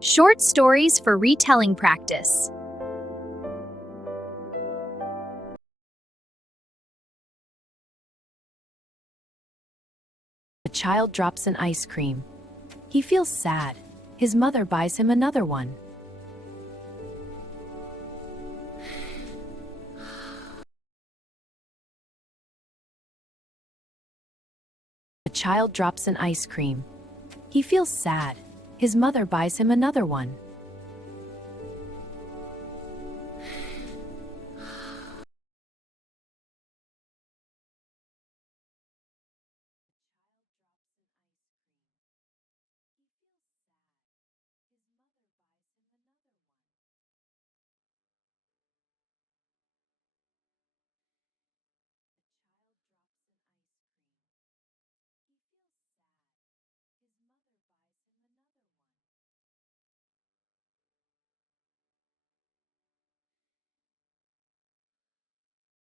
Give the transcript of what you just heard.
Short stories for retelling practice. A child drops an ice cream. He feels sad. His mother buys him another one. A child drops an ice cream. He feels sad. His mother buys him another one.